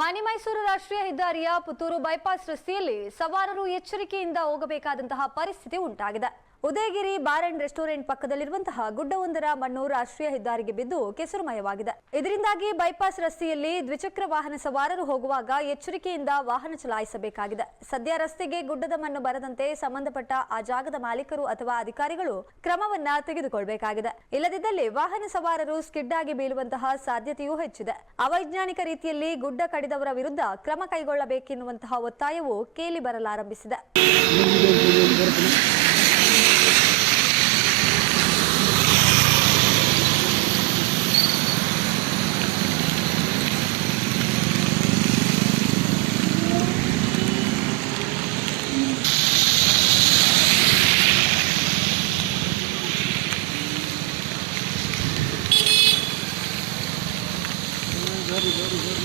ಮನೆ ಮೈಸೂರು ರಾಷ್ಟ್ರೀಯ ಹೆದ್ದಾರಿಯ ಪುತ್ತೂರು ಬೈಪಾಸ್ ರಸ್ತೆಯಲ್ಲಿ ಸವಾರರು ಎಚ್ಚರಿಕೆಯಿಂದ ಹೋಗಬೇಕಾದಂತಹ ಪರಿಸ್ಥಿತಿ ಉಂಟಾಗಿದೆ. ಉದಯಗಿರಿ ಬಾರ್ ಅಂಡ್ ರೆಸ್ಟೋರೆಂಟ್ ಪಕ್ಕದಲ್ಲಿರುವಂತಹ ಗುಡ್ಡವೊಂದರ ಮಣ್ಣು ರಾಷ್ಟ್ರೀಯ ಹೆದ್ದಾರಿಗೆ ಬಿದ್ದು ಕೆಸರುಮಯವಾಗಿದೆ. ಇದರಿಂದಾಗಿ ಬೈಪಾಸ್ ರಸ್ತೆಯಲ್ಲಿ ದ್ವಿಚಕ್ರ ವಾಹನ ಸವಾರರು ಹೋಗುವಾಗ ಎಚ್ಚರಿಕೆಯಿಂದ ವಾಹನ ಚಲಾಯಿಸಬೇಕಾಗಿದೆ. ಸದ್ಯ ರಸ್ತೆಗೆ ಗುಡ್ಡದ ಮಣ್ಣು ಬರದಂತೆ ಸಂಬಂಧಪಟ್ಟ ಆ ಜಾಗದ ಮಾಲೀಕರು ಅಥವಾ ಅಧಿಕಾರಿಗಳು ಕ್ರಮವನ್ನ ತೆಗೆದುಕೊಳ್ಳಬೇಕಾಗಿದೆ ಇಲ್ಲದಿದ್ದಲ್ಲಿ ವಾಹನ ಸವಾರರು ಸ್ಕಿಡ್ ಆಗಿ ಬೀಳುವಂತಹ ಸಾಧ್ಯತೆಯೂ ಹೆಚ್ಚಿದೆ. ಅವೈಜ್ಞಾನಿಕ ರೀತಿಯಲ್ಲಿ ಗುಡ್ಡ ಕಡಿದವರ ವಿರುದ್ಧ ಕ್ರಮ ಕೈಗೊಳ್ಳಬೇಕೆನ್ನುವಂತಹ ಒತ್ತಾಯವು ಕೇಳಿ ಬರಲಾರಂಭಿಸಿದೆ. Gracias.